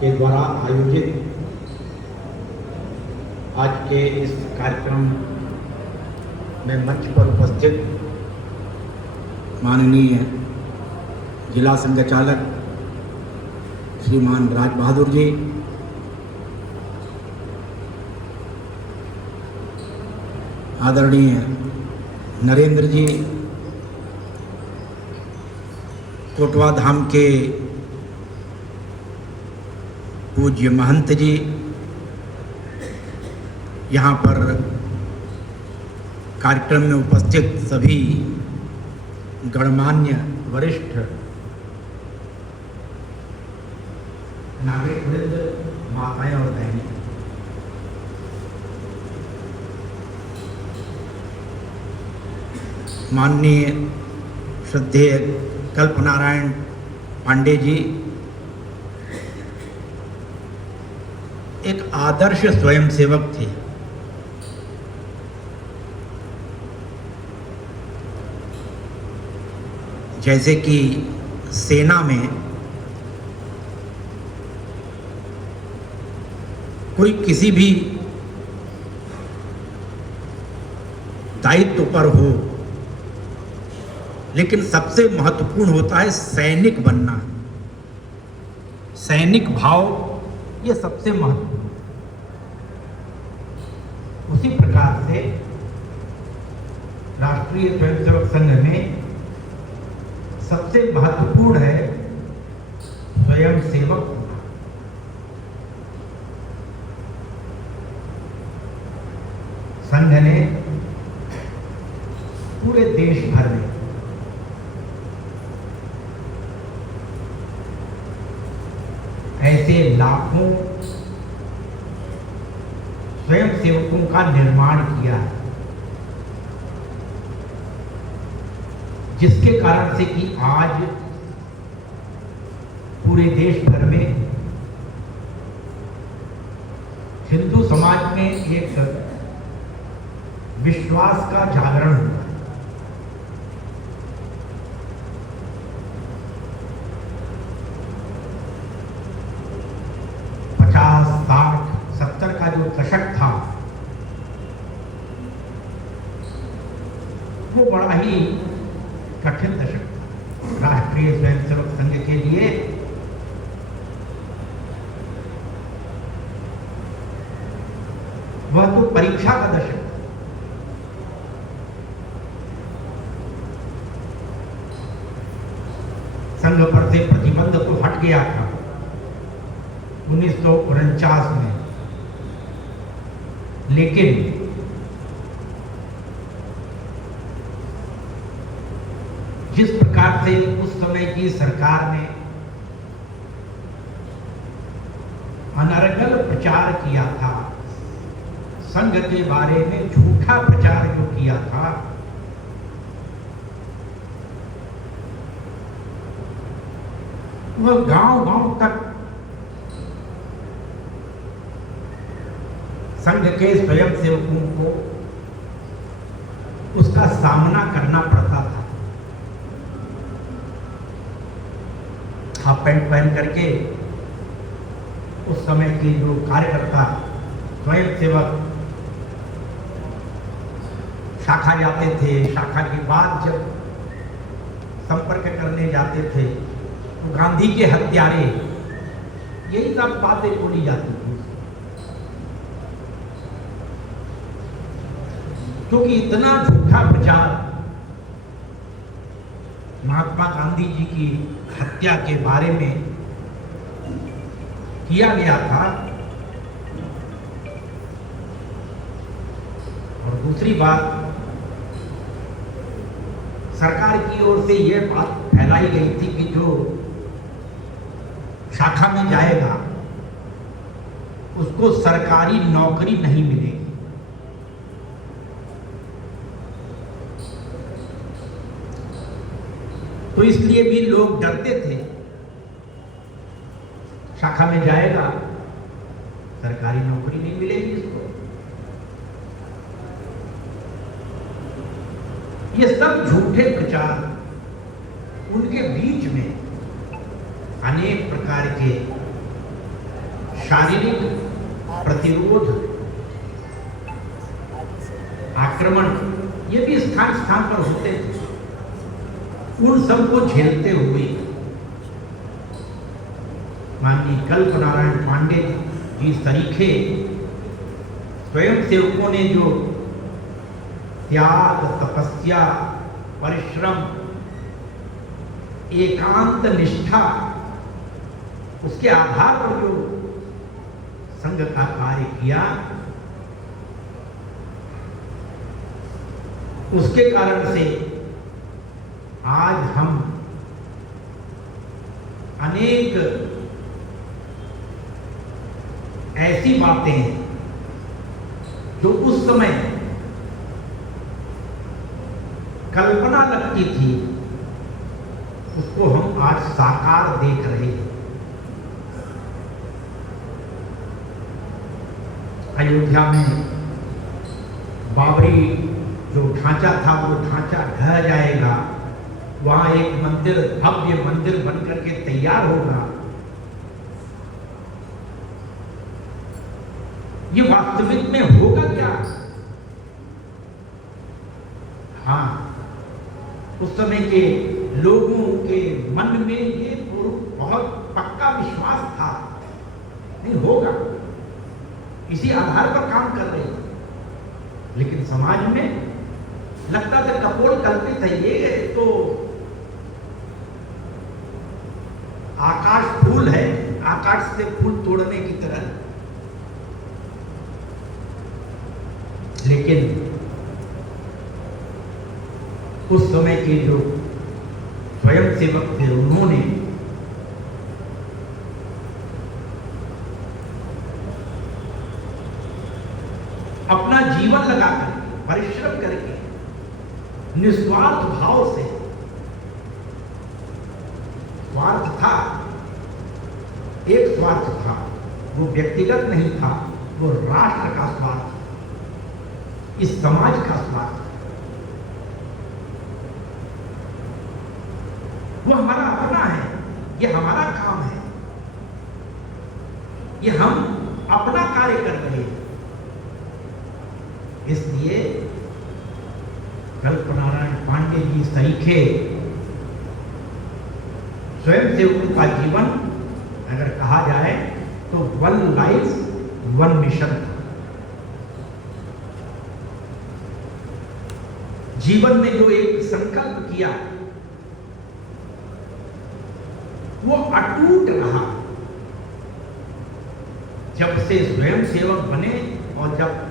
के द्वारा आयोजित आज के इस कार्यक्रम में मंच पर उपस्थित माननीय जिला संघचालक श्रीमान राज बहादुर जी, आदरणीय नरेंद्र जी, कोटवा धाम के पूज्य महंत जी, यहाँ पर कार्यक्रम में उपस्थित सभी गणमान्य वरिष्ठ नागरिक वृंद, माताएं और बहनें, माननीय श्रद्धेय कल्पनारायण पांडे जी एक आदर्श स्वयंसेवक थे। जैसे कि सेना में कोई किसी भी दायित्व पर हो, लेकिन सबसे महत्वपूर्ण होता है सैनिक बनना, सैनिक भाव, ये सबसे महत्वपूर्ण। उसी प्रकार से राष्ट्रीय स्वयंसेवक संघ में सबसे महत्वपूर्ण है स्वयंसेवक होना। संघ ने पूरे देश भर में ऐसे लाखों स्वयंसेवकों का निर्माण किया है, जिसके कारण से कि आज पूरे देश भर में हिंदू समाज में एक विश्वास का जागरण हुआ है। का जो दशक था वो बड़ा ही कठिन दशक था राष्ट्रीय स्वयंसेवक संघ के लिए। वह तो परीक्षा का दशक था। संघ पर से प्रतिबंध तो हट गया था 1949 में, लेकिन जिस प्रकार से उस समय की सरकार ने अनर्गल प्रचार किया था, संघ के बारे में झूठा प्रचार जो किया था, वह गांव-गांव तक संघ के स्वयंसेवकों को उसका सामना करना पड़ता था। हाफ पैंट पहन करके उस समय के जो कार्यकर्ता स्वयंसेवक शाखा जाते थे, शाखा के बाद जब संपर्क करने जाते थे तो गांधी के हत्यारे, यही सब बातें बोली जाती थी, क्योंकि इतना झूठा प्रचार महात्मा गांधी जी की हत्या के बारे में किया गया था। और दूसरी बात, सरकार की ओर से यह बात फैलाई गई थी कि जो शाखा में जाएगा उसको सरकारी नौकरी नहीं मिलेगी। तो इसलिए भी लोग डरते थे, शाखा में जाएगा सरकारी नौकरी नहीं मिलेगी इसको। ये सब झूठे प्रचार, उनके बीच में अनेक प्रकार के शारीरिक प्रतिरोध, आक्रमण, ये भी स्थान स्थान पर होते थे। उन सबको झेलते हुए माननीय कल्पनारायण पांडे जी सरीखे स्वयं सेवकों ने जो त्याग, तपस्या, परिश्रम, एकांत निष्ठा, उसके आधार पर जो संघ का कार्य किया, उसके कारण से आज हम अनेक ऐसी बातें जो उस समय कल्पना लगती थी, उसको हम आज साकार देख रहे हैं। अयोध्या में बाबरी जो ढांचा था वो ढांचा ढह जाएगा, वहां एक मंदिर, भव्य मंदिर बनकर के तैयार होगा। ये वास्तविक में होगा क्या? हाँ, उस समय के लोगों के मन में ये बहुत पक्का विश्वास था, नहीं होगा, इसी आधार पर काम कर रहे थे। लेकिन समाज में लगता था कपोल कल्पित है, ये तो आकाश फूल है, आकाश से फूल तोड़ने की तरह। लेकिन उस समय के जो स्वयं सेवक थे, उन्होंने अपना जीवन लगाकर, परिश्रम करके, निस्वार्थ भाव से, स्वार्थ था, एक स्वार्थ था, वो व्यक्तिगत नहीं था, वो राष्ट्र का स्वार्थ, इस समाज का स्वार्थ, वो हमारा अपना है, ये हमारा काम है, ये हम अपना कार्य कर रहे हैं। इसलिए कल्पनारायण पांडे जी सरीखे स्वयं सेवकों का जीवन अगर कहा जाए तो वन लाइफ वन मिशन था। जीवन में जो एक संकल्प किया वो अटूट रहा। जब से स्वयं सेवक बने और जब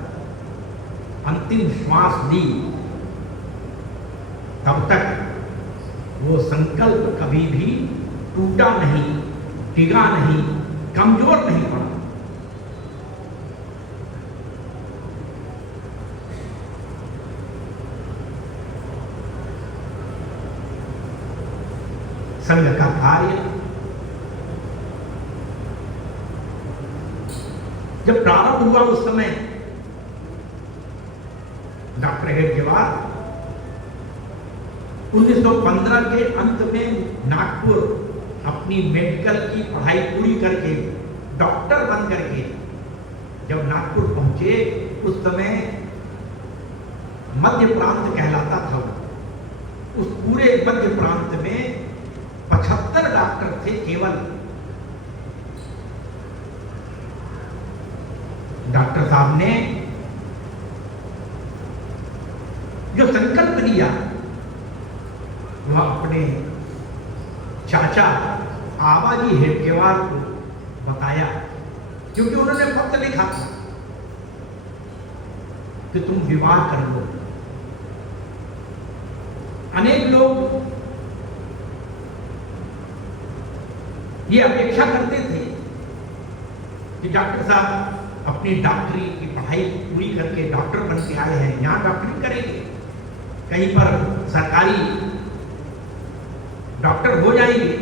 अंतिम श्वास ली, तब तक वो संकल्प कभी भी टूटा नहीं, टिका नहीं, कमजोर नहीं पड़ा। संघ का कार्य जब प्रारंभ हुआ उस समय डॉक्टर हेडगेवार 1915 के अंत में नागपुर अपनी मेडिकल की पढ़ाई पूरी करके डॉक्टर बन करके जब नागपुर पहुंचे, उस समय मध्य प्रांत कहलाता था। उस पूरे मध्य प्रांत में 75 डॉक्टर थे केवल। डॉक्टर साहब ने जो संकल्प लिया वह अपने चाचा आबाजी हेडगेवार को बताया, क्योंकि उन्होंने पत्र लिखा था कि तुम विवाह कर लो। अनेक लोग ये अपेक्षा करते थे कि डॉक्टर साहब अपनी डॉक्टरी की पढ़ाई पूरी करके डॉक्टर बन के आए हैं, यहां डॉक्टरी करेंगे, कहीं पर सरकारी डॉक्टर हो जाएंगे।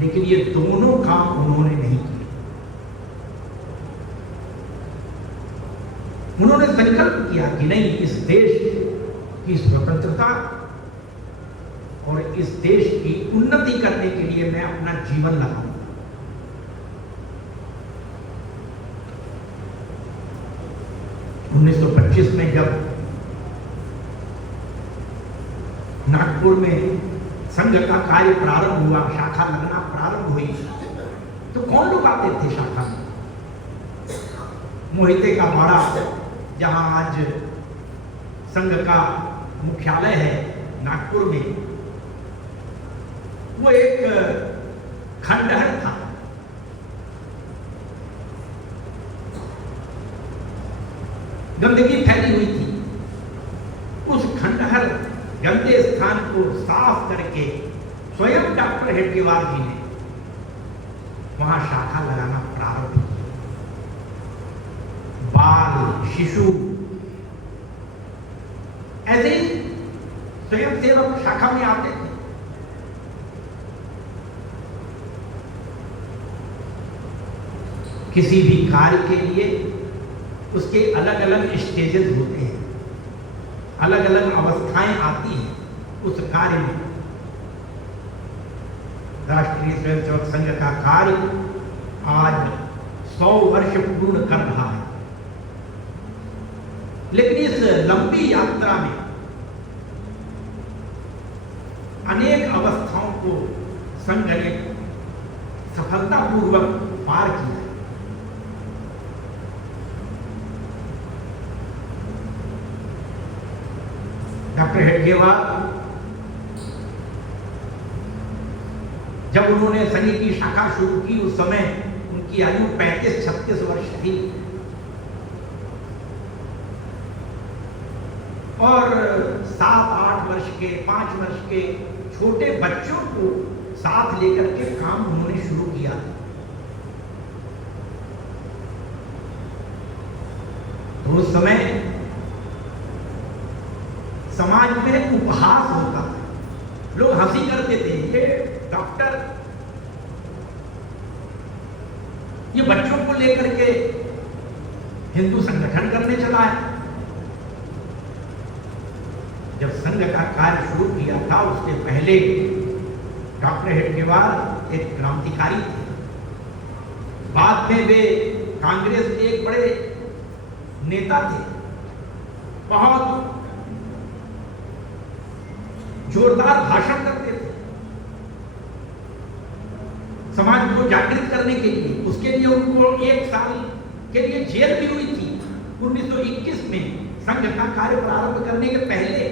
लेकिन ये दोनों काम उन्होंने नहीं किए। उन्होंने संकल्प किया कि नहीं, इस देश की स्वतंत्रता और इस देश की उन्नति करने के लिए मैं अपना जीवन लगाऊंगा। 1925 में जब नागपुर में संघ का कार्य प्रारंभ हुआ, शाखा लगना प्रारंभ हुई, तो कौन लोग आते थे शाखा में? मोहिते का बाड़ा, जहां आज संघ का मुख्यालय है नागपुर में, वो एक खंडहर था। गंदगी फैली हुई थी। उस खंडहर गंदे स्थान को साफ करके स्वयं डॉक्टर हेडगेवार जी ने वहां शाखा लगाना प्रारंभ किया। बाल, शिशु, ऐसे स्वयंसेवक शाखा में आते थे। किसी भी कार्य के लिए उसके अलग अलग स्टेजेस होते हैं, अलग अलग अवस्थाएं आती हैं उस कार्य में। राष्ट्रीय स्वयंसेवक संघ का कार्य आज 100 वर्ष पूर्ण कर रहा है, लेकिन इस लंबी यात्रा में अनेक अवस्थाओं को संघ ने सफलतापूर्वक पार किया। डॉक्टर हेडगेवार जब उन्होंने संघ की शाखा शुरू की, उस समय उनकी आयु 35-36 वर्ष थी और 7-8 वर्ष के, 5 वर्ष के छोटे बच्चों को साथ लेकर के काम उन्होंने शुरू किया। तो उस समय समाज में उपहास होता था, लोग हंसी करते थे, ये डॉक्टर ये बच्चों को लेकर के हिंदू संगठन करने चला है। जब संघ का कार्य शुरू किया था, उसके पहले डॉक्टर हेडगेवार एक क्रांतिकारी थे। बाद में वे कांग्रेस के एक बड़े नेता थे, बहुत जोरदार भाषण करते थे समाज को जागृत करने के लिए। उसके लिए उनको 1 साल के लिए जेल भी हुई थी। 1921 में संघ का कार्य प्रारंभ करने के पहले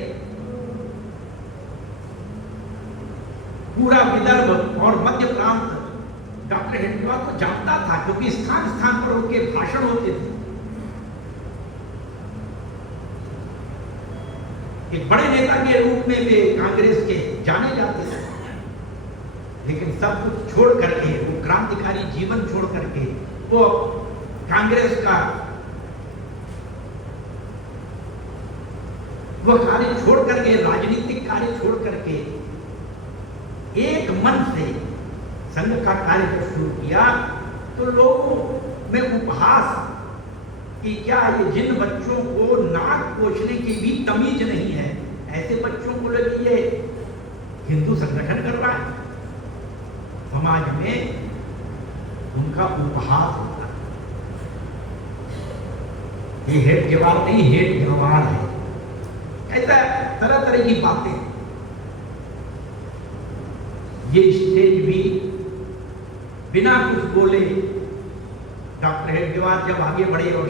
पूरा विदर्भ और मध्य प्रांत डॉक्टर हेडगेवार को जानता था, क्योंकि स्थान स्थान पर उनके भाषण होते थे। एक बड़े नेता के रूप में वे कांग्रेस के जाने जाते थे, लेकिन सब कुछ छोड़ करके, वो क्रांतिकारी जीवन छोड़ करके, वो कांग्रेस का वो कार्य छोड़ करके, राजनीतिक कार्य छोड़ करके एक मन से संघ का कार्य शुरू किया। तो लोगों में उपहास कि क्या ये जिन बच्चों को नाक पोंछने की भी तमीज नहीं है, ऐसे बच्चों को लगी ये हिंदू संगठन कर रहा है। समाज में उनका उपहास होता है। ये हेडगेवार नहीं, हेडगेवार है, ऐसा तरह तरह की बातें। ये स्टेज भी बिना कुछ बोले डॉक्टर हेडगेवार जब आगे बढ़े और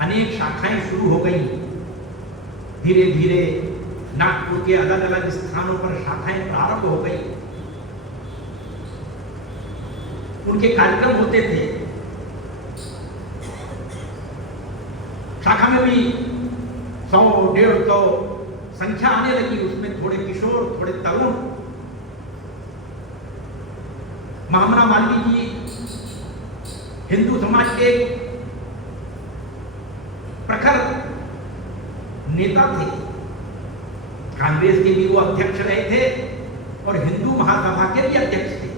अनेक शाखाएं शुरू हो गई, धीरे धीरे नागपुर के अलग अलग स्थानों पर शाखाएं प्रारंभ हो गई। उनके कार्यक्रम होते थे। शाखा में भी 100-150 संख्या आने लगी। उसमें थोड़े किशोर, थोड़े तरुण। महामना मालवीय जी हिंदू समाज के प्रखर नेता थे। कांग्रेस के भी वो अध्यक्ष रहे थे और हिंदू महासभा के भी अध्यक्ष थे।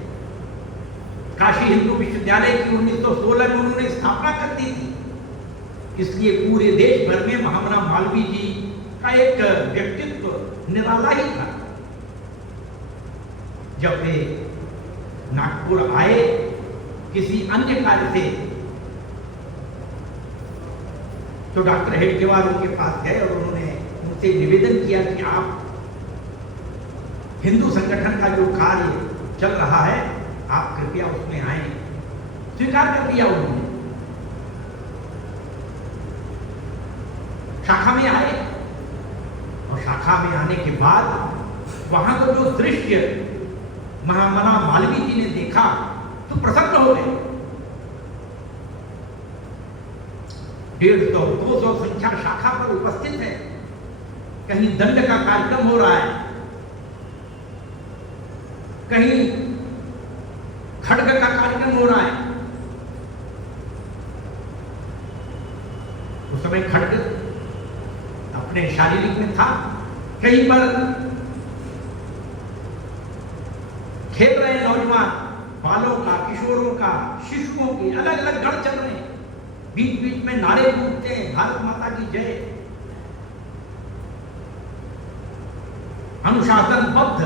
काशी हिंदू विश्वविद्यालय की 1916 में उन्होंने स्थापना कर दी थी। इसलिए पूरे देश भर में महामना मालवीय जी का एक व्यक्तित्व निराला ही था। जब वे नागपुर आए किसी अन्य कार्य से, तो डॉक्टर हेडगेवार उनके पास गए और उन्होंने उनसे निवेदन किया कि आप हिंदू संगठन का जो कार्य चल रहा है आप कृपया उसमें आए। स्वीकार कर लिया उन्होंने, शाखा में आए और शाखा में आने के बाद वहां का जो दृश्य महामना मालवीय जी ने देखा तो प्रसन्न हो गए। 150-200 संख्या शाखा पर उपस्थित है, कहीं दंड का कार्यक्रम हो रहा है, कहीं खड्ग का कार्यक्रम हो रहा है। उस समय खड्ग अपने शारीरिक में था, कहीं पर खेल रहे नौजवान, बालों का, किशोरों का, शिशुओं के अलग अलग गण चल रहे हैं, बीच बीच में नारे गूंजते हैं, भारत माता की जय। अनुशासनबद्ध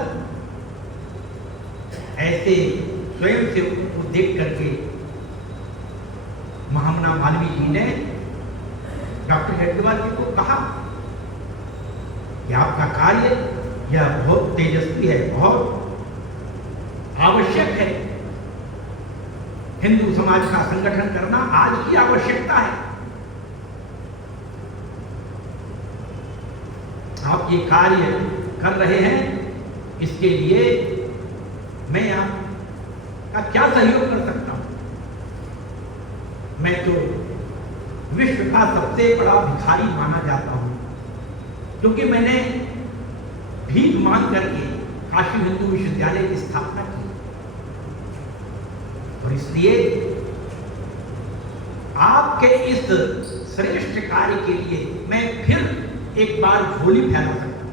ऐसे स्वयं से उनको देख करके महामना मालवीय जी ने डॉक्टर हेडगेवार जी को कहा कि आपका कार्य यह बहुत तेजस्वी है, बहुत आवश्यक है। हिंदू समाज का संगठन करना आज की आवश्यकता है। आप ये कार्य कर रहे हैं, इसके लिए मैं आपका क्या सहयोग कर सकता हूं? मैं तो विश्व का सबसे बड़ा भिखारी माना जाता हूं, क्योंकि मैंने भीख मांग करके काशी हिंदू विश्वविद्यालय की स्थापना की और इसलिए आपके इस श्रेष्ठ कार्य के लिए मैं फिर एक बार झोली फैला सकता हूं,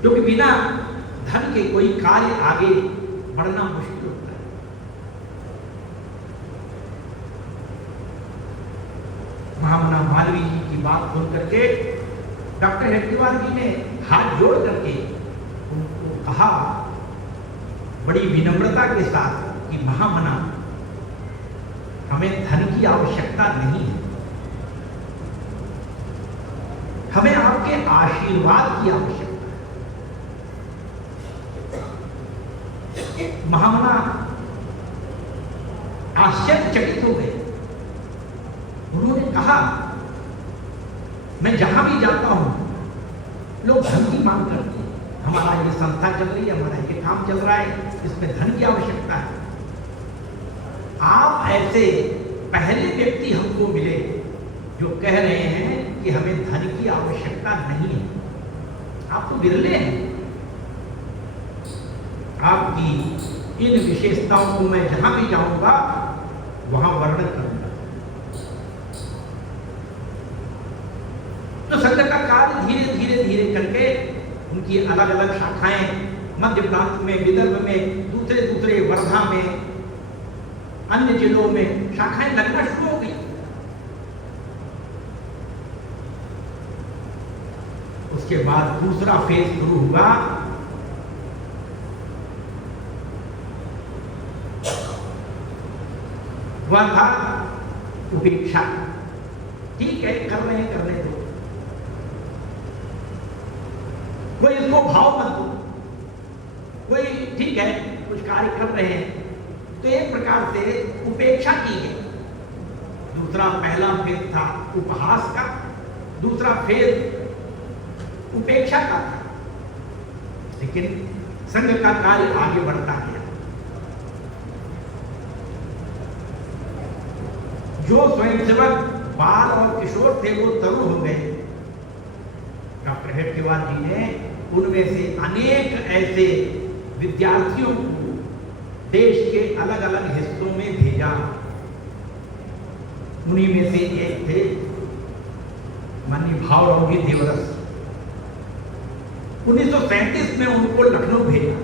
क्योंकि बिना धन के कोई कार्य आगे बढ़ना मुश्किल होता है। महामना मालवीय जी की बात सुन करके डॉक्टर हेडगेवार जी ने हाथ जोड़ करके उनको कहा बड़ी विनम्रता के साथ कि महामना, हमें धन की आवश्यकता नहीं है, हमें आपके आशीर्वाद की आवश्यकता है। महामना आश्चर्यचकित हो गए। उन्होंने कहा, मैं जहां भी जाता हूं लोग धन की मांग करते हैं, हमारा ये संस्था चल रही है, हमारा ये काम चल रहा है, इसमें धन की आवश्यकता है। आप ऐसे पहले व्यक्ति हमको मिले जो कह रहे हैं कि हमें धन की आवश्यकता नहीं है। आप तो विरले हैं। आपकी इन विशेषताओं को मैं जहां भी जाऊंगा वहां वर्णन करूंगा। तो संघ का कार्य धीरे धीरे धीरे करके उनकी अलग अलग शाखाएं मध्य प्रांत में, विदर्भ में, दूसरे दूसरे वर्धा में, अन्य जिलों में शाखाएं लगना शुरू हो गई। उसके बाद दूसरा फेज शुरू हुआ। वह था उपेक्षा। ठीक है, कर रहे हैं, करने दो, कोई इसको भाव मत दो, कोई ठीक है कुछ कार्य कर रहे हैं, तो एक प्रकार से उपेक्षा की गई। दूसरा, पहला फेज था उपहास का, दूसरा फेज उपेक्षा का था। लेकिन संघ का कार्य आगे बढ़ता गया। जो स्वयंसेवक बाल और किशोर थे वो तरुण हो गए। डॉक्टर हेडगेवार जी ने उनमें से अनेक ऐसे विद्यार्थियों को देश के अलग अलग हिस्सों में भेजा। उन्हीं में से एक थे माननीय भावराव जी देवरस। 1937 में उनको लखनऊ भेजा,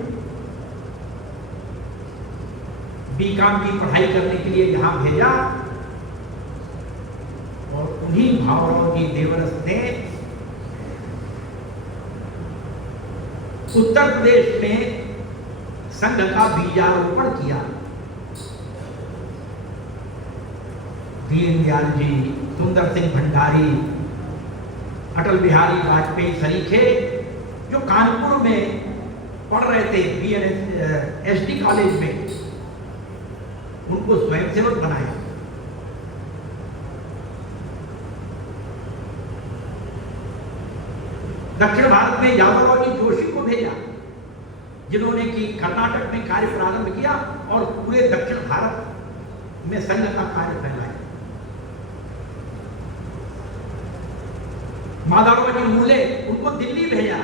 बीकॉम की पढ़ाई करने के लिए यहां भेजा। और उन्हीं भावराव जी देवरस ने उत्तर प्रदेश में संघ का बीजारोपण किया। दीनदयाल जी, सुंदर सिंह भंडारी, अटल बिहारी वाजपेयी सरीखे जो कानपुर में पढ़ रहे थे BNSD कॉलेज में, उनको स्वयंसेवक बनाया। दक्षिण भारत में यादवराव जोशी को भेजा, जिन्होंने कि कर्नाटक में कार्य प्रारंभ किया और पूरे दक्षिण भारत में संघ का कार्य फैलाया। माधवराव मूले, उनको दिल्ली भेजा।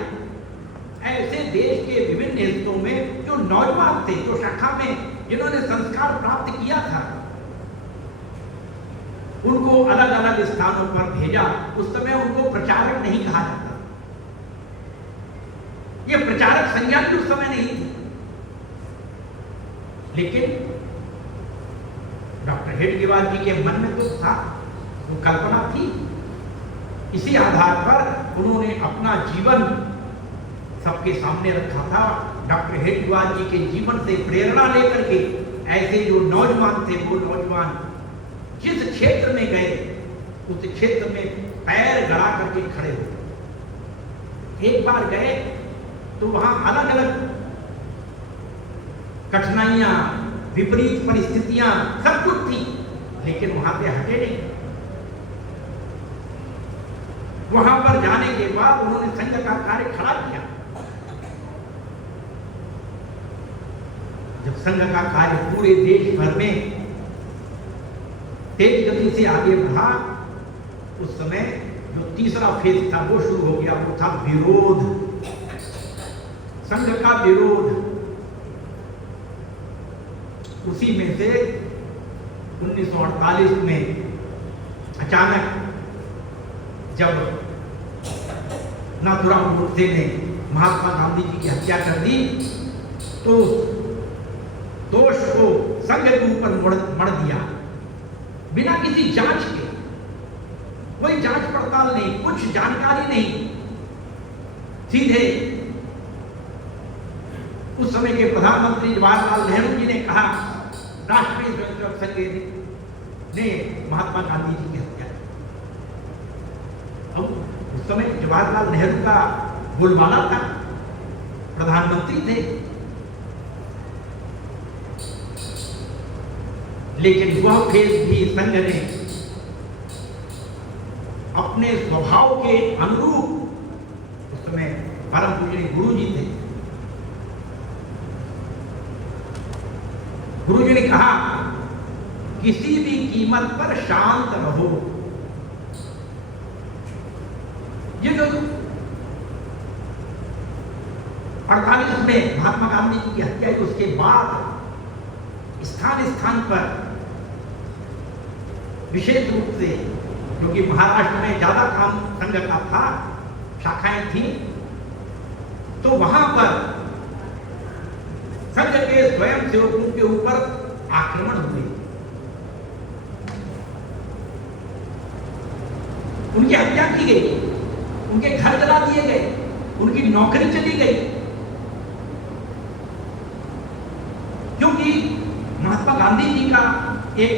ऐसे देश के विभिन्न हिस्सों में जो नौजवान थे, जो शाखा में जिन्होंने संस्कार प्राप्त किया था, उनको अलग अलग स्थानों पर भेजा। उस समय उनको प्रचारक नहीं कहा जाता, ये प्रचारक संज्ञा भी उस समय नहीं थी, लेकिन डॉक्टर हेडगेवार जी के मन में तो था, वो कल्पना थी। इसी आधार पर उन्होंने अपना जीवन सबके सामने रखा था। डॉक्टर हेडगेवार जी के जीवन से प्रेरणा लेकर के ऐसे जो नौजवान थे, वो नौजवान जिस क्षेत्र में गए उस क्षेत्र में पैर गड़ा करके खड़े हुए। एक बार गए तो वहां अलग अलग कठिनाइयां, विपरीत परिस्थितियां सब कुछ थी, लेकिन वहां से हटे नहीं। वहां पर जाने के बाद उन्होंने संघ का कार्य खड़ा किया। जब संघ का कार्य पूरे देश भर में तेज गति से आगे बढ़ा, उस समय जो तीसरा फेज था वो शुरू हो गया, वो था विरोध, संघ का विरोध। उसी में से 1948 में अचानक जब नाथुराम गोडसे ने महात्मा गांधी जी की हत्या कर दी, तो दोष को संघ के ऊपर मढ़ दिया, बिना किसी जांच के। कोई जांच पड़ताल नहीं, कुछ जानकारी नहीं, सीधे उस समय के प्रधानमंत्री जवाहरलाल नेहरू जी ने कहा, राष्ट्रीय स्वयंसेवक संघ ने महात्मा गांधी जी की हत्या की। अब उस समय जवाहरलाल नेहरू का बोलबाला था, प्रधानमंत्री थे, लेकिन वह फेज भी संघ ने अपने स्वभाव के अनुरूप, उस समय परम पूजनीय गुरु जी थे, गुरु जी ने कहा किसी भी कीमत पर शांत रहो। ये जो 48 में महात्मा गांधी जी की हत्या हुई, उसके बाद स्थान स्थान पर विशेष रूप से, क्योंकि महाराष्ट्र में ज्यादा काम संघ का था, शाखाएं थी, तो वहां पर संघ के स्वयं सेवकों के ऊपर आक्रमण हुए, उनकी हत्या की गई, उनके घर जला दिए गए, उनकी नौकरी चली गई, क्योंकि महात्मा गांधी जी का एक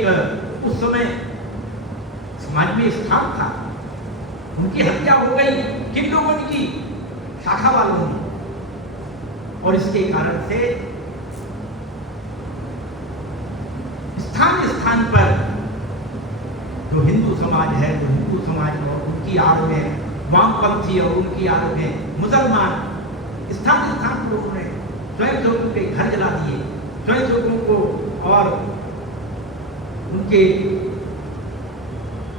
उस समय समाज में स्थान था। उनकी हत्या हो गई, किन लोगों ने की? शाखा वालों ने। और इसके कारण से स्थान स्थान पर जो हिंदू समाज है, जो हिंदू समाज और उनकी आड़ में वामपंथी और उनकी आड़ में मुसलमान, स्थान स्थान पर उन्होंने स्वयं सेवकों के घर जला दिए, स्वयं सेवकों को और उनके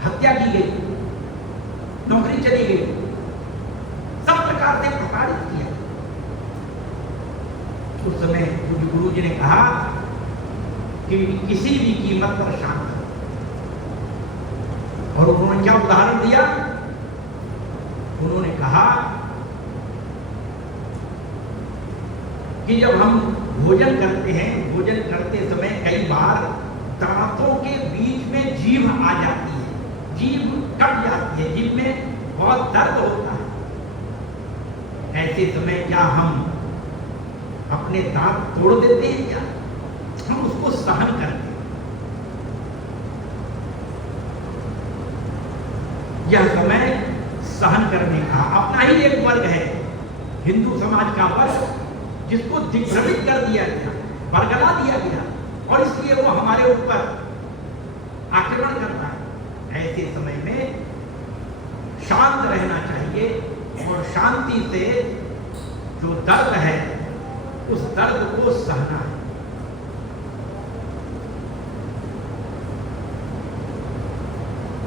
हत्या की गई, नौकरी चली गई, सब प्रकार से प्रताड़ित किया। उस समय गुरु जी ने कहा कि किसी भी कीमत पर शांत रहो। और उन्होंने क्या उदाहरण दिया? उन्होंने कहा कि जब हम भोजन करते हैं, भोजन करते समय कई बार दांतों के बीच में जीभ आ जाती है, जीभ कट जाती है, जीभ में बहुत दर्द होता है। ऐसे समय क्या हम अपने दांत तोड़ देते हैं? क्या हम उसको सहन करते हैं? यह समय सहन करने का। अपना ही एक वर्ग है हिंदू समाज का वर्ग, जिसको दिग्भ्रमित कर दिया गया, बरगला दिया गया, और इसलिए वो हमारे ऊपर आक्रमण करता है। ऐसे समय में शांत रहना चाहिए और शांति से जो दर्द है उस दर्द को सहना है।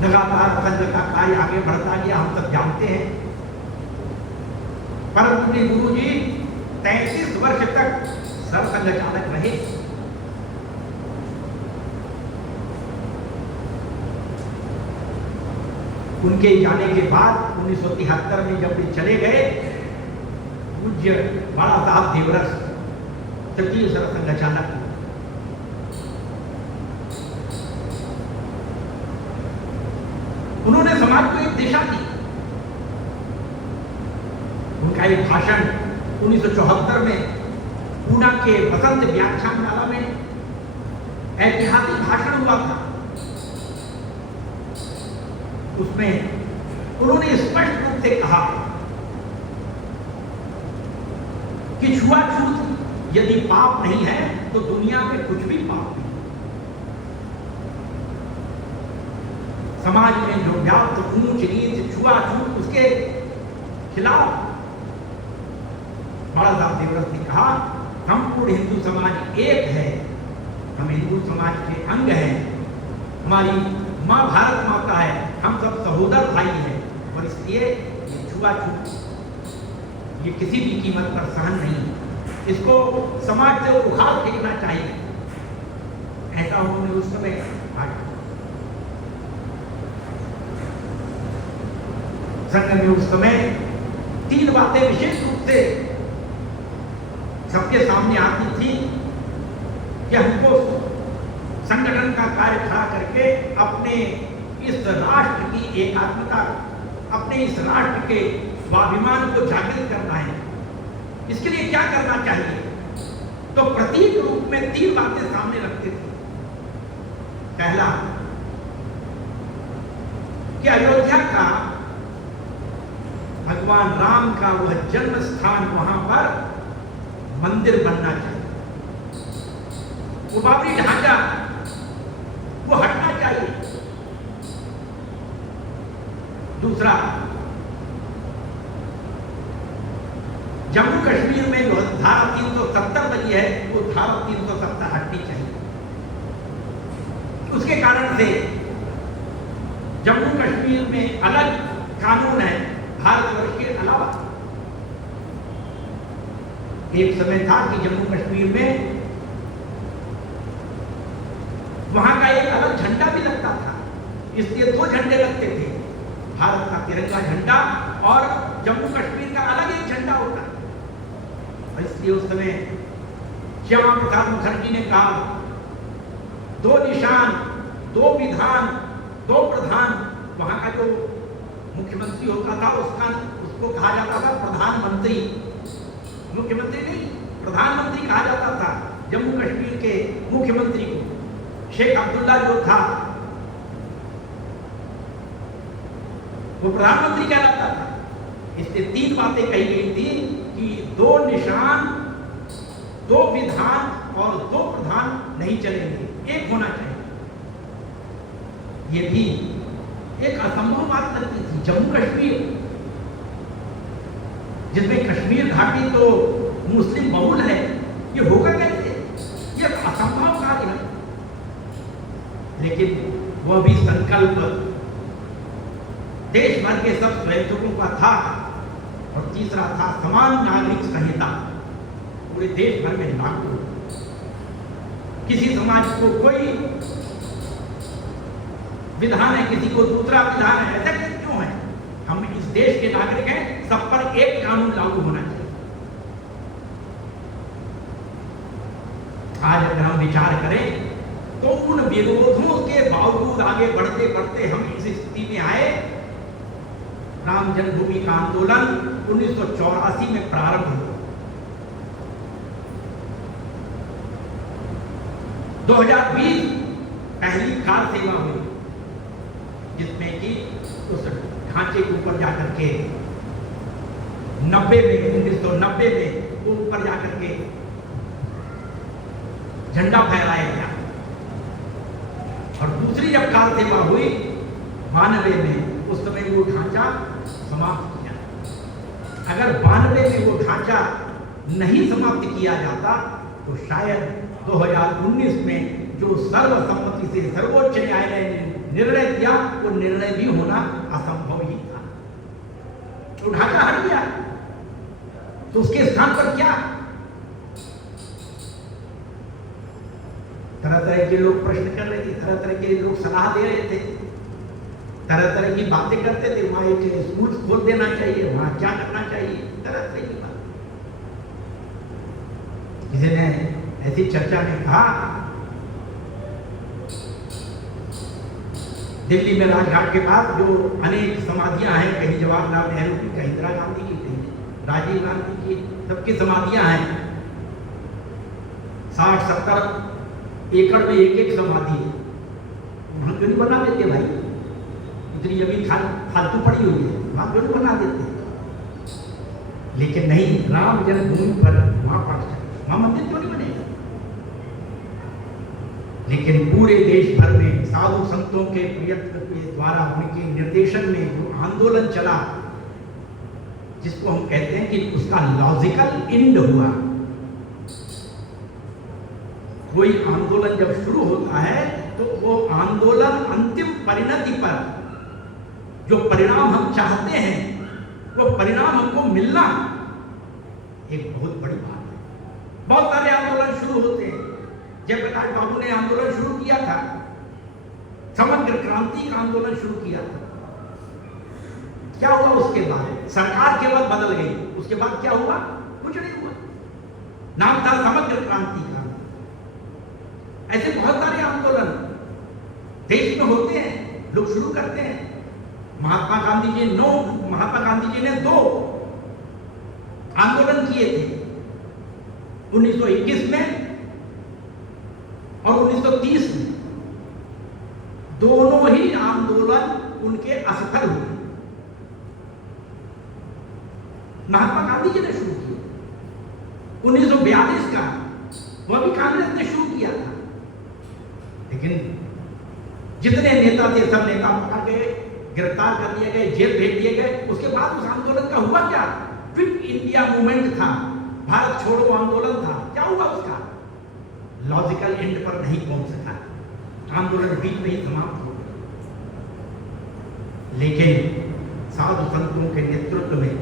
लगातार संघ का कार्य आगे बढ़ता गया, हम सब जानते हैं। परम पूज्य गुरु जी 33 वर्ष तक सरसंघ चालक रहे। उनके जाने के बाद 1973 में जब वे चले गए, पूज्य बड़ा साहब देवरस तृतीय सरसंघ चालक, उन्होंने समाज को एक दिशा दी। उनका एक भाषण 1974 में पूना के वसंत व्याख्यानमाला में ऐतिहासिक भाषण हुआ था। उसमें उन्होंने स्पष्ट रूप से कहा कि छुआछूत यदि पाप नहीं है तो दुनिया में कुछ भी पाप नहीं। समाज में जो व्याप्त ऊंच नीच छुआछूत, उसके खिलाफ बड़ा साहब देवरस ने कहा, संपूर्ण हिंदू समाज एक है, हम हिंदू समाज के अंग हैं, हमारी माँ भारत माता है, हम सब सहोदर भाई हैं, और इसलिए ये छुआछूत ये किसी भी कीमत पर सहन नहीं, इसको समाज से उखाड़ फेंकना चाहिए। ऐसा उन्होंने उस समय कहा। संघ में उस समय 3 बातें विशेष रूप से सबके सामने आती थी कि हमको संगठन का कार्य खड़ा करके अपने इस राष्ट्र की एकात्मता, अपने इस राष्ट्र के स्वाभिमान को जागृत करना है। इसके लिए क्या करना चाहिए? तो प्रतीक रूप में 3 बातें सामने रखते थे। पहला कि अयोध्या का भगवान राम का वह जन्म स्थान, वहां पर मंदिर बनना चाहिए, वो बाबरी ढांचा वो हटना चाहिए। दूसरा, जम्मू कश्मीर में जो धारा 370 बनी है, वो धारा 370 हटनी चाहिए। उसके कारण से जम्मू कश्मीर में अलग कानून है भारतवर्ष के अलावा। एक समय था कि जम्मू कश्मीर में वहां का एक अलग झंडा भी लगता था, इसलिए 2 झंडे लगते थे, भारत का तिरंगा झंडा और जम्मू कश्मीर का अलग एक झंडा होता। और इसलिए उस समय श्यामा प्रसाद मुखर्जी ने कहा, 2 निशान, 2 विधान, 2 प्रधान। वहां का जो मुख्यमंत्री होता था उसको कहा जाता था प्रधानमंत्री, मुख्यमंत्री नहीं, प्रधानमंत्री कहा जाता था। जम्मू कश्मीर के मुख्यमंत्री को शेख अब्दुल्ला जो था वो प्रधानमंत्री कहलाता था। इसलिए 3 बातें कही गई थी कि 2 निशान, 2 विधान और 2 प्रधान नहीं चलेंगे, एक होना चाहिए। ये भी एक असंभव बात लगती थी। जम्मू कश्मीर, जिसमें कश्मीर घाटी तो मुस्लिम बहुल है, ये होगा कैसे? ये असंभव कार्य है। लेकिन वह भी संकल्प देश भर के सब स्वयंसेवकों का था। और तीसरा था समान नागरिक संहिता, पूरे देश भर में लागू। किसी समाज को कोई विधान है, किसी को दूसरा विधान है, ऐसा क्यों है? हम इस देश के नागरिक हैं, सब पर एक कानून लागू होना चाहिए। आज अगर हम विचार करें तो उन विरोधों के बावजूद आगे बढ़ते बढ़ते हम इस स्थिति में आए। राम जन्मभूमि का आंदोलन 1984 में प्रारंभ हुआ। 2020 पहली कार सेवा हुई। जिसमें कि उस ढांचे के ऊपर जाकर के 1990 में वो ऊपर जाकर के झंडा फहराया गया। और दूसरी जब काल सेवा हुई 92 में, उस समय वो ढांचा समाप्त किया। अगर 92 में वो ढांचा नहीं समाप्त किया जाता तो शायद 2019 में जो सर्वसम्मति से सर्वोच्च न्यायालय ने निर्णय दिया वो निर्णय भी होना असंभव ही था। तो ढांचा हट गया, तो उसके स्थान पर क्या? तरह तरह के लोग प्रश्न कर रहे थे, तरह तरह के लोग सलाह दे रहे थे, तरह तरह की बातें करते थे। वहां एक स्कूल खोल देना चाहिए, वहां क्या करना चाहिए, तरह तरह की बात। किसी ने ऐसी चर्चा में कहा, दिल्ली में राजघाट के पास जो अनेक समाधियां हैं, कहीं जवाहरलाल नेहरू की, कहीं इंदिरा गांधी की, कहीं राजीव गांधी की, सबकी समाधियां हैं। 60-70 एकड़ में एक एक समाधि है। वहां क्यों नहीं बना देते भाई? इतनी जमीन फालतू पड़ी हुई है, वहां क्यों नहीं बना देते? लेकिन नहीं, राम जन्मभूमि पर वहां मंदिर क्यों नहीं बनेगा? लेकिन पूरे देश भर में साधु संतों के प्रयत्न के द्वारा, उनके निर्देशन में जो आंदोलन चला, जिसको हम कहते हैं कि उसका लॉजिकल एंड हुआ। कोई आंदोलन जब शुरू होता है तो वो आंदोलन अंतिम परिणति पर जो परिणाम हम चाहते हैं, वो परिणाम हमको मिलना एक बहुत बड़ी बात है। बहुत सारे आंदोलन शुरू होते हैं। जयप्रकाश बाबू ने आंदोलन शुरू किया था, समग्र क्रांति का आंदोलन शुरू किया था। क्या हुआ उसके बाद? सरकार केवल बदल गई, उसके बाद क्या हुआ? कुछ नहीं हुआ। नाम था समग्र क्रांति का। ऐसे बहुत सारे आंदोलन देश में होते हैं, लोग शुरू करते हैं। महात्मा गांधी जी ने 2 आंदोलन किए थे, 1921 में और 1930 में। दोनों ही आंदोलन उनके असफल हुए। महात्मा गांधी जी ने शुरू किया 1942 का, वह भी कांग्रेस ने शुरू किया था। लेकिन जितने नेता थे सब नेता पकड़ के गिरफ्तार कर दिए गए, जेल भेज दिए गए। उसके बाद उस आंदोलन का हुआ क्या? क्विट इंडिया मूवमेंट था, भारत छोड़ो आंदोलन था। क्या हुआ उसका? लॉजिकल एंड पर नहीं पहुंच सका, आंदोलन बीच में ही समाप्त हो गया। लेकिन साधु संतों के नेतृत्व में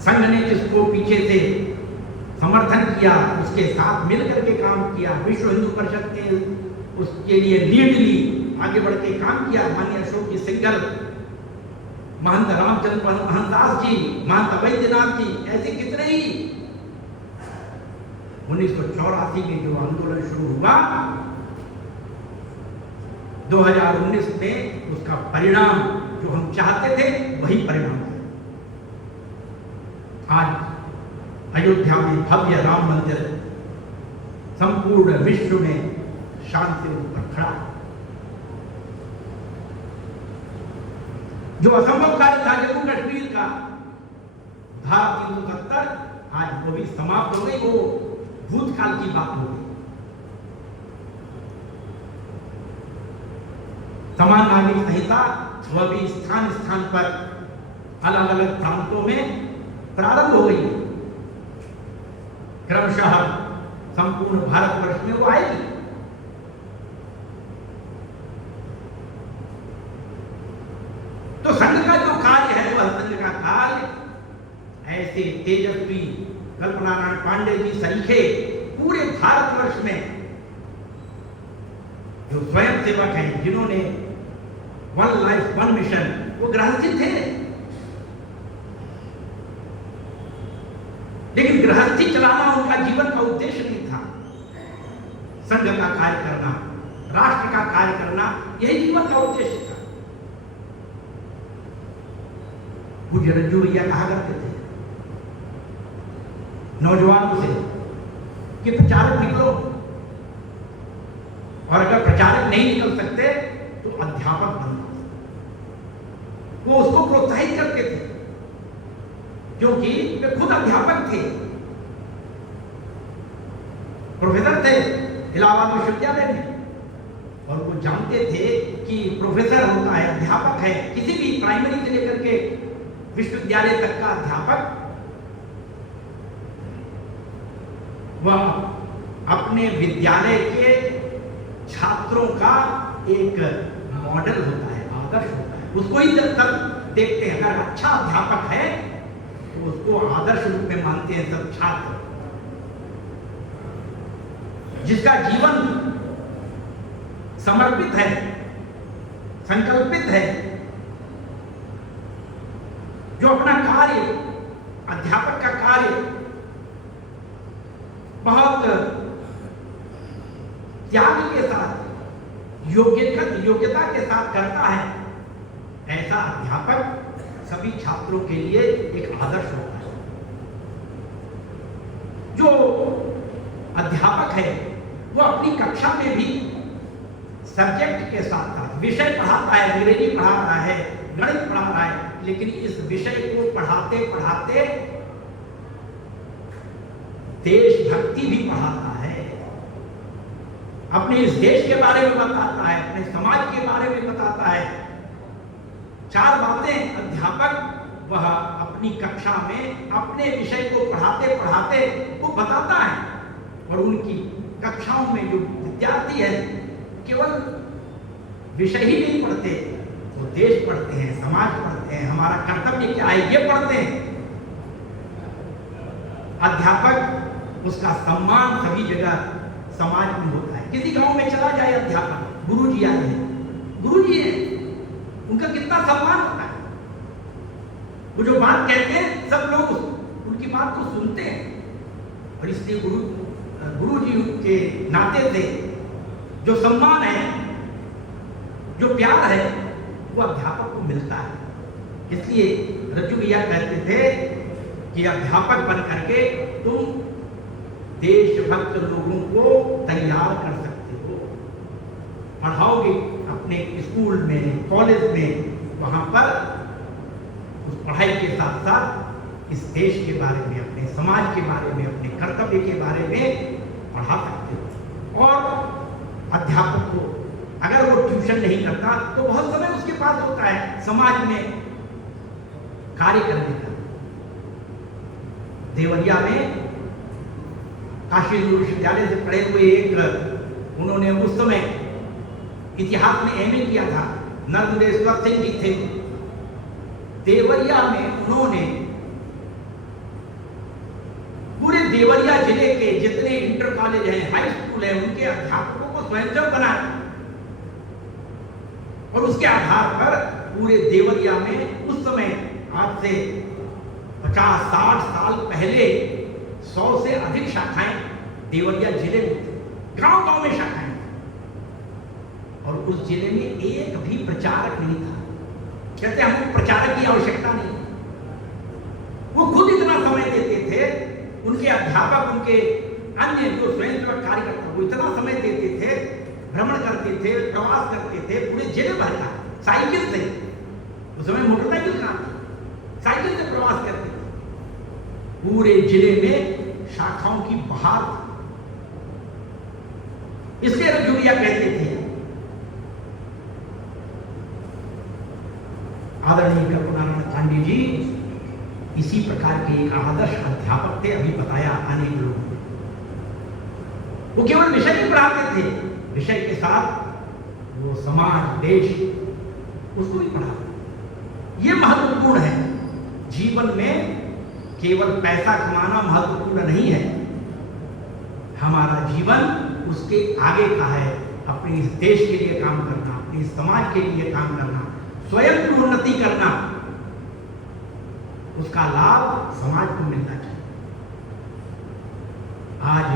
संघ ने जिसको पीछे से समर्थन किया, उसके साथ मिलकर के काम किया, विश्व हिंदू परिषद ने उसके लिए लीड ली, आगे बढ़ के काम किया। माननीय अशोक जी सिंघल, महंत रामचंद्र महंतास जी, महंत वैद्यनाथ जी, ऐसे कितने ही। 1984 में जो आंदोलन शुरू हुआ, 2019 में उसका परिणाम जो हम चाहते थे वही परिणाम है। आज अयोध्या में भव्य राम मंदिर संपूर्ण विश्व में शांति पर खड़ा। जो असंभव कार्य था जम्मू कश्मीर का, धारा 370, आज वो भी समाप्त हो गई, वो भूतकाल की बात हो गई। समान नागरिक संहिता वह भी स्थान स्थान पर अलग अलग प्रांतों में प्रारंभ हो गई। क्रमशः संपूर्ण भारतवर्ष में वो आएगी। तो संघ का जो कार्य है, वह संघ का कार्य ऐसे तेजस्वी कल्पना नारायण पांडे जी सरीखे पूरे भारतवर्ष में जो स्वयं सेवक हैं, जिन्होंने वन लाइफ वन मिशन, वो गृहस्थी थे, लेकिन गृहस्थी चलाना उनका जीवन का उद्देश्य नहीं था। संघ का कार्य करना, राष्ट्र का कार्य करना, यही जीवन का उद्देश्य था। पूज्य रज्जू भैया कहा करते थे नौजवानों से कि प्रचारक निकलो, और अगर प्रचारक नहीं निकल सकते तो अध्यापक बनो। वो उसको प्रोत्साहित करते थे, क्योंकि वे खुद अध्यापक थे, प्रोफेसर थे इलाहाबाद विश्वविद्यालय में, और वो जानते थे कि प्रोफेसर होता है, अध्यापक है, किसी भी प्राइमरी से लेकर के विश्वविद्यालय तक का अध्यापक वह अपने विद्यालय के छात्रों का एक मॉडल होता है, आदर्श होता है। उसको ही जब तक देखते हैं, अगर अच्छा अध्यापक है तो उसको आदर्श रूप में मानते हैं सब छात्र। जिसका जीवन समर्पित है, संकल्पित है, जो अपना कार्य, अध्यापक का कार्य बहुत त्याग के साथ, योग्यता के साथ करता है, ऐसा अध्यापक सभी छात्रों के लिए एक आदर्श होता है। जो अध्यापक है वो अपनी कक्षा में भी सब्जेक्ट के साथ साथ विषय पढ़ाता है, अंग्रेजी पढ़ा रहा है, गणित पढ़ा रहा है, लेकिन इस विषय को पढ़ाते पढ़ाते देशभक्ति भी पढ़ाता है, अपने इस देश के बारे में बताता है, अपने समाज के बारे में बताता है। 4 बातें अध्यापक वह अपनी कक्षा में अपने विषय को पढ़ाते पढ़ाते वो बताता है, और उनकी कक्षाओं में जो विद्यार्थी है केवल विषय ही नहीं पढ़ते, वो देश पढ़ते हैं, समाज पढ़ते हैं, हमारा कर्तव्य क्या है ये पढ़ते हैं। अध्यापक, उसका सम्मान सभी जगह समाज में होता है। किसी गांव में चला जाए अध्यापक, गुरुजी आए हैं, गुरुजी हैं, उनका कितना सम्मान होता है। वो जो बात कहते हैं सब लोग उनकी बात को सुनते हैं, और इसलिए गुरुजी के नाते से जो सम्मान है, जो प्यार है, वो अध्यापक को मिलता है। इसलिए रज्जू भैया कहते थे कि अध्यापक बन करके तुम देशभक्त लोगों को तैयार कर सकते हो, पढ़ाओगे अपने स्कूल में, कॉलेज में, वहां पर उस पढ़ाई के साथ साथ इस देश के बारे में, अपने समाज के बारे में, अपने कर्तव्य के बारे में पढ़ा सकते हो। और अध्यापक को अगर वो ट्यूशन नहीं करता तो बहुत समय उसके पास होता है समाज में कार्य करने का। देवरिया में काशी विश्वविद्यालय से पढ़े हुए एक, उन्होंने उस समय इतिहास में एमए किया था, नर्मदेश्वर सिंह जी थे। देवरिया में उन्होंने पूरे देवरिया जिले के जितने इंटर कॉलेज हैं, हाई स्कूल है, उनके अध्यापकों को स्वयंसेवक बनाया, और उसके आधार पर पूरे देवरिया में उस समय आज से 50-60 साल पहले 100 से अधिक शाखाएं देवरिया जिले में थी, गांव-गांव में शाखाएं, और उस जिले में एक भी प्रचारक नहीं था। कहते हमको प्रचारक की आवश्यकता नहीं। वो खुद इतना समय देते थे, उनके अध्यापक, उनके अन्य जो स्वयंसेवक कार्यकर्ता, वो इतना समय देते थे, भ्रमण करते थे, प्रवास करते थे पूरे जिले भर का, साइकिल से, उस समय मोटरसाइकिल कहां थी, साइकिल से प्रवास करते थे, पूरे जिले में शाखाओं की बहार थी। इसलिए रज्जुलिया कहते थे, आदरणीय करुणानंद पांडे जी इसी प्रकार के एक आदर्श अध्यापक थे। अभी बताया अनेक लोग, वो केवल विषय नहीं पढ़ाते थे, विषय के साथ वो समाज, देश, उसको भी पढ़ाते। ये महत्वपूर्ण है। जीवन में केवल पैसा कमाना महत्वपूर्ण नहीं है, हमारा जीवन उसके आगे का है। अपने इस देश के लिए काम करना, अपने इस समाज के लिए काम करना, स्वयं की उन्नति करना, उसका लाभ समाज को मिलना चाहिए। आज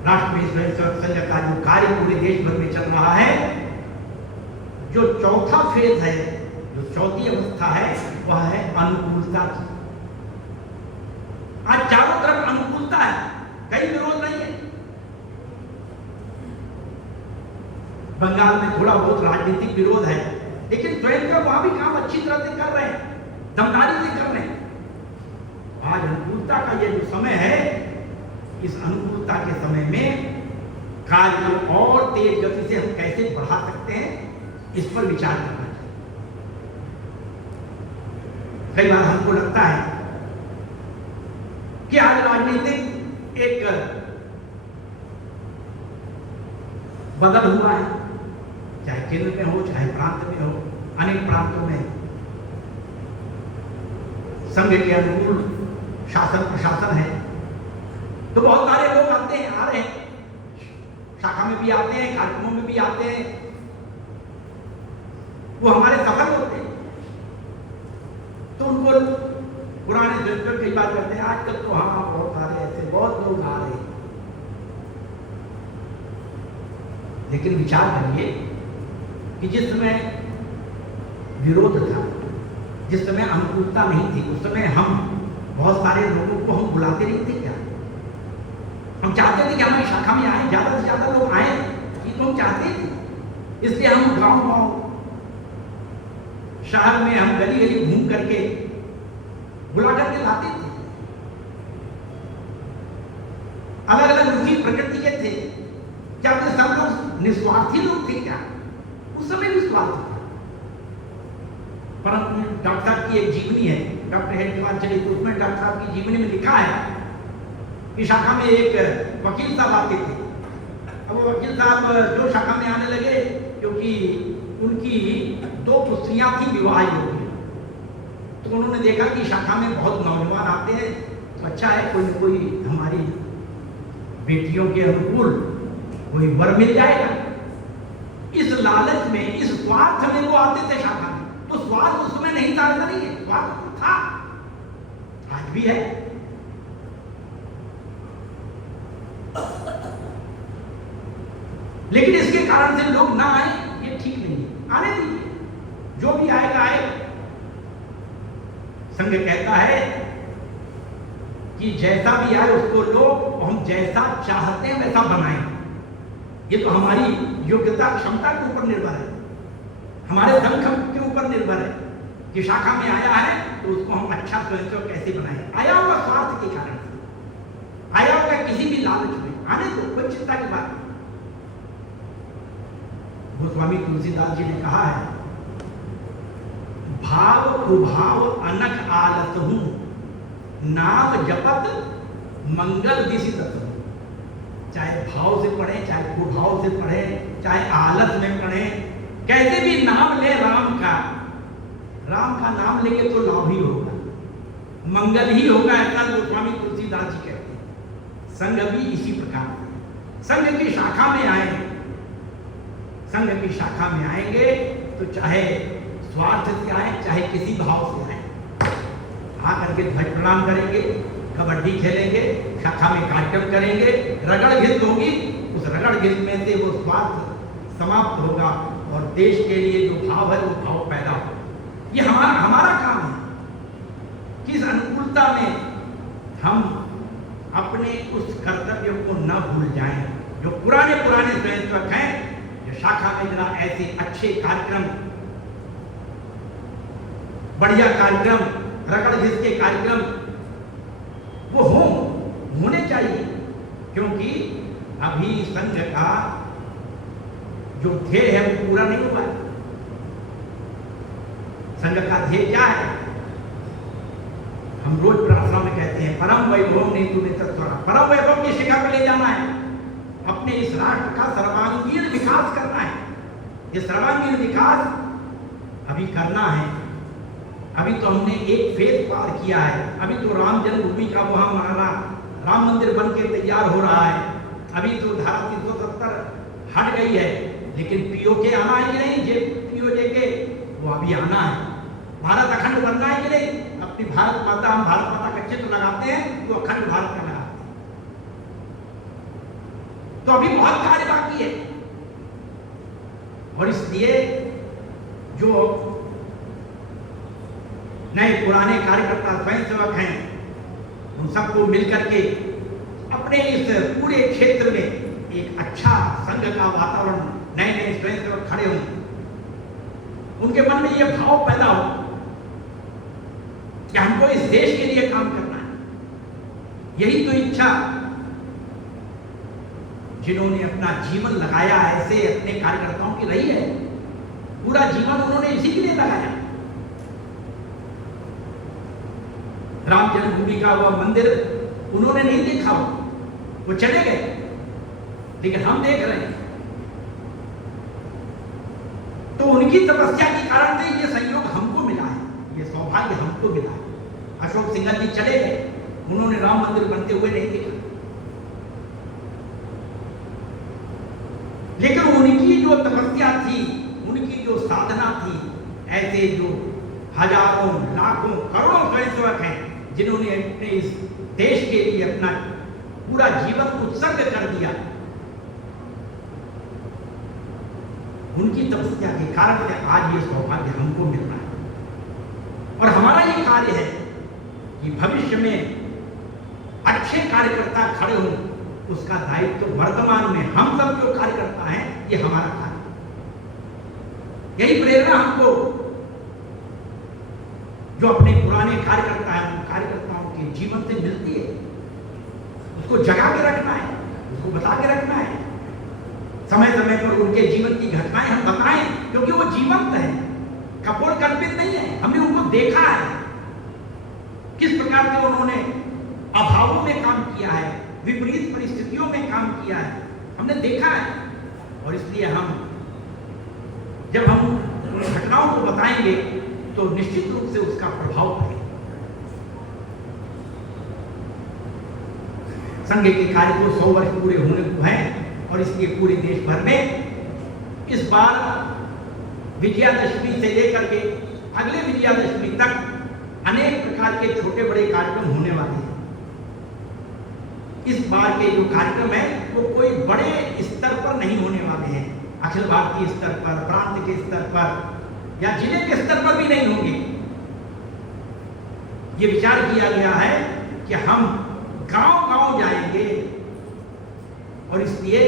राष्ट्रीय स्वयंसेवक संघ का जो कार्य पूरे देश भर में चल रहा है, जो चौथा फेज है, जो चौथी अवस्था है, वह है अनुकूलता की। आज चारों तरफ अनुकूलता है, कहीं विरोध नहीं है। बंगाल में थोड़ा बहुत राजनीतिक विरोध है, लेकिन स्वयं वहां भी काम अच्छी तरह से कर रहे हैं, दमदारी से कर रहे हैं। आज अनुकूलता का ये जो समय है, इस अनुकूलता के समय में कार्य को और तेज गति से हम कैसे बढ़ा सकते हैं, इस पर विचार करना चाहिए। कई बार हमको लगता है कि आज राजनीतिक एक बदल हुआ है, चाहे केंद्र में हो चाहे प्रांत में हो। अनेक प्रांतों में संघ के अनुकूल शासन प्रशासन है, तो बहुत सारे लोग आते हैं, आ रहे हैं, शाखा में भी आते हैं, कार्यक्रमों में भी आते हैं, वो हमारे सफल होते हैं। तो उनको पुराने जनता कई बार करते हैं, आजकल तो हाँ बहुत सारे ऐसे बहुत लोग आ रहे हैं। लेकिन विचार करिए कि जिस समय विरोध था, जिस समय अनुकूलता नहीं थी, उस समय हम बहुत सारे लोगों को हम बुलाते नहीं थे क्या? हम चाहते थे कि हमारी शाखा में आए, ज्यादा से ज्यादा लोग आए, ये तो हम चाहते थे। इसलिए हम गांव-गांव, शहर में हम गली गली घूम करके बुला करके लाते थे। अलग अलग रुचि प्रकृति के थे। क्या वे सब लोग निस्वार्थी लोग थे क्या? उस समय निस्वार्थ था। परंतु डॉक्टर साहब की एक जीवनी है, डॉक्टर हेडगेवार चली, तो उसमें डॉक्टर साहब की जीवनी में लिखा है कि शाखा में एक वकील साहब आते थे। अब वो वकील साहब जो शाखा में आने लगे, क्योंकि उनकी 2 पुत्रियां थी विवाह योग्य, तो उन्होंने देखा कि शाखा में बहुत नौजवान आते हैं, तो अच्छा है कोई न कोई हमारी बेटियों के अनुकूल कोई वर मिल जाएगा। इस लालच में, इस स्वार्थ में वो आते थे शाखा में। तो स्वार्थ उस समय नहीं था, ऐसा नहीं है, स्वार्थ तो था, आज भी है। लेकिन इसके कारण से लोग ना आए, ये ठीक नहीं है। आने दीजिए, जो भी आएगा आए। संघ कहता है कि जैसा भी आए उसको लोग हम जैसा चाहते हैं वैसा बनाएं। ये तो हमारी योग्यता क्षमता के ऊपर निर्भर है, हमारे दमखम के ऊपर निर्भर है कि शाखा में आया है तो उसको हम अच्छा स्वयं कैसे बनाएं। आया होगा स्वार्थ के कारण से, आया होगा किसी भी लालच में, आने दो, कोई चिंता की बात नहीं। गोस्वामी तुलसीदास जी ने कहा है, भाव कुभाव अनक आलसहु, नाम जपत मंगल दिशि तत्व। चाहे भाव से पढ़े, चाहे कुभाव से पढ़े, चाहे आलस में पढ़े, कैसे भी नाम ले राम का नाम लेंगे तो लाभ ही होगा, मंगल ही होगा, ऐसा गोस्वामी तुलसीदास जी कहते हैं। संघ भी इसी प्रकार, संघ की शाखा में आएंगे, संघ की शाखा में आएंगे तो चाहे स्वार्थ से आए, चाहे किसी भाव से आए, आकर के ध्वज प्रणाम करेंगे, कबड्डी खेलेंगे, शाखा में कार्यक्रम करेंगे, रगड़ घिस होगी, उस रगड़ घिस में से वो स्वार्थ समाप्त होगा और देश के लिए जो भाव है वो भाव पैदा होगा। ये हमारा काम है कि इस अनुकूलता में हम अपने उस कर्तव्य को न भूल जाएं। जो पुराने स्वयंसेवक हैं, जो शाखा में जरा ऐसे अच्छे कार्यक्रम, बढ़िया कार्यक्रम, रगड़ घिस के कार्यक्रम वो होने चाहिए, क्योंकि अभी संघ का जो ध्येय है वो पूरा नहीं हुआ है। संघ का ध्येय क्या है? हम रोज प्रार्थना में कहते हैं, परम वैभव नहीं तुम्हें तत्वरा, परम वैभव की शिखा पे ले जाना है, अपने इस राष्ट्र का सर्वांगीण विकास करना है। ये सर्वांगीण विकास अभी करना है। अभी तो हमने एक फेज पार किया है, अभी तो राम जन्मभूमि का वहां हमारा राम मंदिर बन के तैयार हो रहा है, अभी तो धारा 370 हट गई है, लेकिन पीओके आना है कि नहीं? जे पीओजे के वो अभी आना है। भारत अखंड बनना है कि नहीं? अपनी भारत माता, हम भारत माता का चित्र लगाते हैं तो अखंड भारत का लगाते हैं। तो अभी बहुत कार्य बाकी है, और इसलिए जो नए पुराने कार्यकर्ता स्वयंसेवक हैं, उन सबको मिलकर के अपने इस पूरे क्षेत्र में एक अच्छा संघ का वातावरण, नए स्वयंसेवक खड़े हों उनके मन में यह भाव पैदा हो कि हमको इस देश के लिए काम करना है। यही तो इच्छा जिन्होंने अपना जीवन लगाया ऐसे अपने कार्यकर्ताओं की रही है। पूरा जीवन उन्होंने इसी के लिए लगाया। राम जन्मभूमि का वह मंदिर उन्होंने नहीं देखा, वो चले गए, लेकिन हम देख रहे हैं। तो उनकी तपस्या के कारण से ये संयोग हमको मिला है, ये सौभाग्य हमको मिला है। अशोक सिंघल जी चले गए, उन्होंने राम मंदिर बनते हुए नहीं देखा, लेकिन उनकी जो तपस्या थी, उनकी जो साधना थी, ऐसे जो हजारों लाखों करोड़ों स्वयंसेवक हैं जिन्होंने अपने इस देश के लिए अपना पूरा जीवन उत्सर्ग कर दिया, उनकी तपस्या के कारण से आज ये सौभाग्य हमको मिल रहा है। और हमारा ये कार्य है कि भविष्य में अच्छे कार्यकर्ता खड़े हों, उसका दायित्व तो वर्तमान में हम सब जो कार्यकर्ता हैं, ये हमारा कार्य। यही प्रेरणा हमको जो अपने पुराने कार्यकर्ता हैं, उन कार्यकर्ताओं के जीवन से मिलती है। उसको जगा के रखना है, उसको बता के रखना है, समय समय पर उनके जीवन की घटनाएं हम बताएं, क्योंकि वो जीवंत है, कपोलकल्पित नहीं है। हमने उनको देखा है किस प्रकार से उन्होंने अभावों में काम किया है, विपरीत परिस्थितियों में काम किया है, हमने देखा है। और इसलिए हम जब हम घटनाओं को बताएंगे तो निश्चित रूप से उसका प्रभाव पड़ेगा। संघ के कार्य को 100 वर्ष पूरे होने को है और इसलिए पूरे देश भर में इस बार विजयादशमी से लेकर के अगले विजयादशमी तक अनेक प्रकार के छोटे बड़े कार्यक्रम होने वाले हैं। इस बार के जो कार्यक्रम है वो कोई बड़े स्तर पर नहीं होने वाले हैं, अखिल भारतीय स्तर पर, प्रांत के स्तर पर या जिले के स्तर पर भी नहीं होंगे। ये विचार किया गया है कि हम गांव-गांव जाएंगे और इसलिए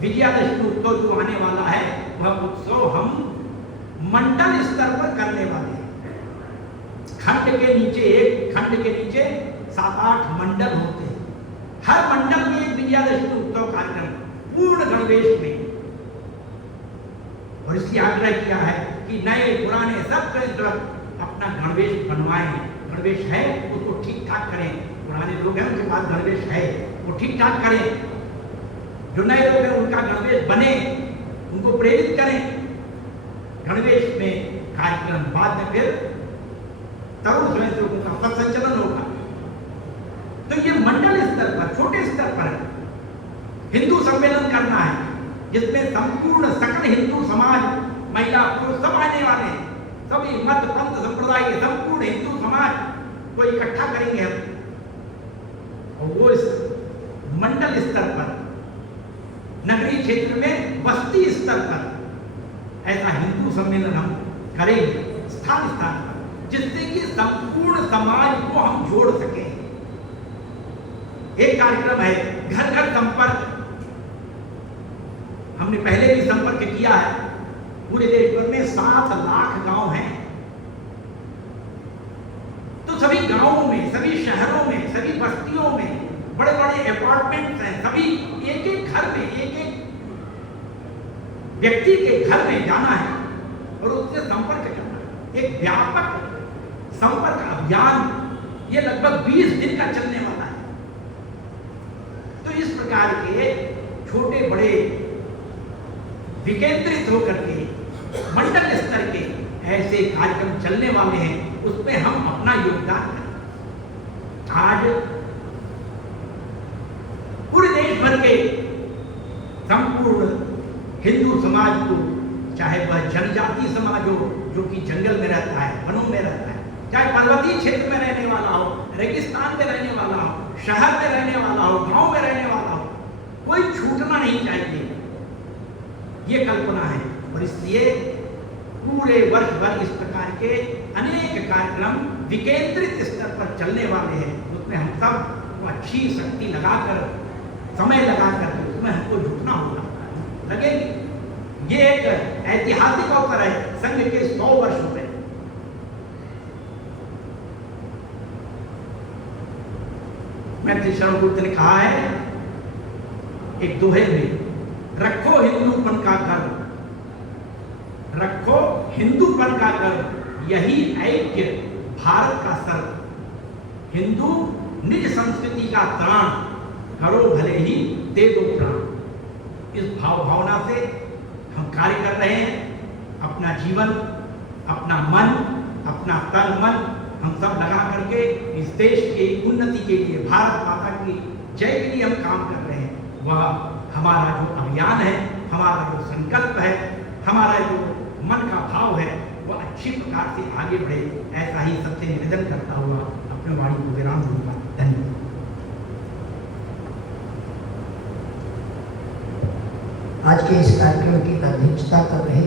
विजयादशमी उत्सव जो आने वाला है वह उत्सव हम मंडल स्तर पर करने वाले हैं। खंड के नीचे 7-8 मंडल होते हैं। हर मंडल में एक विजयादशमी उत्सव कार्यक्रम पूर्ण गणवेश में। और इसलिए आग्रह किया है कि नए पुराने सब अपना गणवेश बनवाएं। गणवेश है उसको ठीक ठाक करें। पुराने लोग हैं उनके पास गणवेश है, वो ठीक ठाक करें। जो नए लोग हैं उनका गणवेश बने, उनको प्रेरित करें। गणवेश में कार्यक्रम बाद में फिर तरुण स्वयंसेवकों का पथ संचलन होगा। तो ये मंडल स्तर पर, छोटे स्तर पर हिंदू सम्मेलन करना है जिसमें संपूर्ण सकल हिंदू समाज, महिला पुरुष सब आने वाले हैं। सभी मत पंथ संप्रदाय के संपूर्ण हिंदू समाज को इकट्ठा करेंगे हम, और वो इस मंडल स्तर पर, नगरीय क्षेत्र में बस्ती स्तर पर ऐसा हिंदू सम्मेलन हम करेंगे स्थान स्थान पर, जिससे कि संपूर्ण समाज को हम जोड़ सकें। एक कार्यक्रम है घर घर संपर्क। हमने पहले भी संपर्क किया है। पूरे देश भर में 7 लाख गांव हैं। तो सभी गांवों में, सभी शहरों में, सभी बस्तियों में बड़े बड़े अपार्टमेंट्स हैं। सभी एक एक घर में, एक एक व्यक्ति के घर में जाना है और उससे संपर्क करना है। एक व्यापक संपर्क अभियान ये लगभग 20 दिन का चलने वाला है। तो इस प्रकार के छोटे बड़े विकेंद्रित होकर के मंडल स्तर के ऐसे कार्यक्रम चलने वाले हैं, उसमें हम अपना योगदान करें। आज पूरे देश भर के संपूर्ण हिंदू समाज को, चाहे वह जनजाति समाज हो जो कि जंगल में रहता है, वनों में रहता है, चाहे पर्वतीय क्षेत्र में रहने वाला हो, रेगिस्तान में रहने वाला हो, शहर में रहने वाला हो, गांव में रहने वाला हो, कोई छूटना नहीं चाहिए, ये कल्पना है। और इसलिए पूरे वर्ष भर इस प्रकार के अनेक कार्यक्रम विकेंद्रित स्तर पर चलने वाले हैं। उसमें हम सब अच्छी शक्ति लगाकर, समय लगाकर उसमें हमको जुटना होगा, लगेगी। ये एक ऐतिहासिक अवसर है, संघ के 100 वर्ष हो रहे। मैत्री शरण गुप्त ने कहा है एक दोहे में, रखो हिंदूपन का गर्व, रखो हिंदूपन का गर्व, यही ऐक्य भारत का सर्व। हिंदू निज संस्कृति का त्राण, करो भले ही दे दो प्राण। इस भाव भावना से हम कार्य कर रहे हैं। अपना जीवन, अपना मन, अपना तन मन हम सब लगा करके इस देश की उन्नति के लिए, भारत माता की जय के लिए हम काम कर रहे हैं। वह हमारा जो अभियान है, हमारा जो संकल्प है, हमारा जो मन का भाव है, वह अच्छी प्रकार से आगे बढ़े। ऐसा ही सबसे निवेदन करता हुआ अपने वाणी को विराम दूंगा। धन्यवाद। आज के इस कार्यक्रम की अध्यक्षता कर रहे